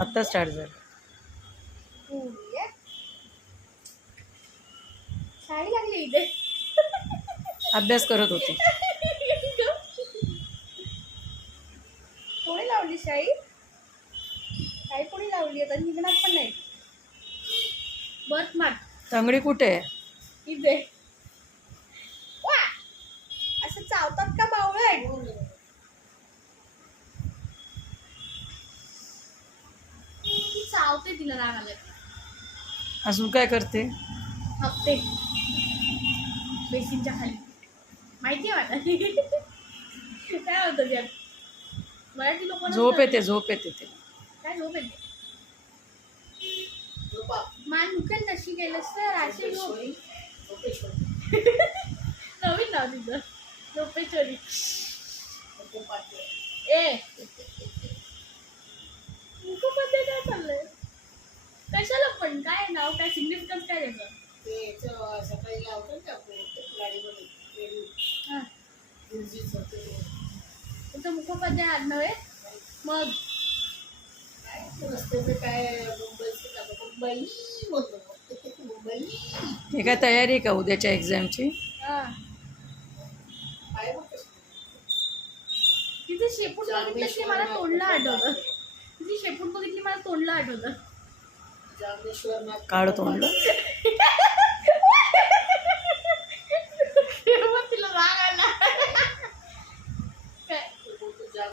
आत्ता स्टार्ट झालं. शाळी लागली इथे. अभ्यास करत होती. कोणी लावली शाळी? शाळी कोणी लावली आता निघणार पण नाही. बर्थ मार्क तंगडी कुठे आहे? इथे. वा! असं चावतात का बावळे? ती चावते, तिला राग आला. अजून काय करते? हप्ते बेसिनच्या खाली. माहिती आहे मला. काय होतं त्यात? मराठी लोकांना झोप येते, झोप येते ते. काय झोप येते? मान मुकेल तशी गेलंस तर राशी झोप. नवीन नाव तिचं झोपेश्वरी. ए मुखोपाध्याय काय चाललंय? कशाला पण काय नाव, काय सिग्निफिकन्स काय त्याचं? सकाळी लावतात ना गाडीमध्ये हां तुझं मुखोपाध्याय आडनाव आहे मग. रस्त्याचं काय मुंबई बोलतो मुंबई. हे काय तयारी आहे का उद्याच्या एक्झामची? हां काय बोलतो तिथे शेपूट बघितलं की मला तोंडला आठवलं. तिथे शेपूट बघितली मला तोंडला आठवलं. जामेश्वर काढ तोंडलं.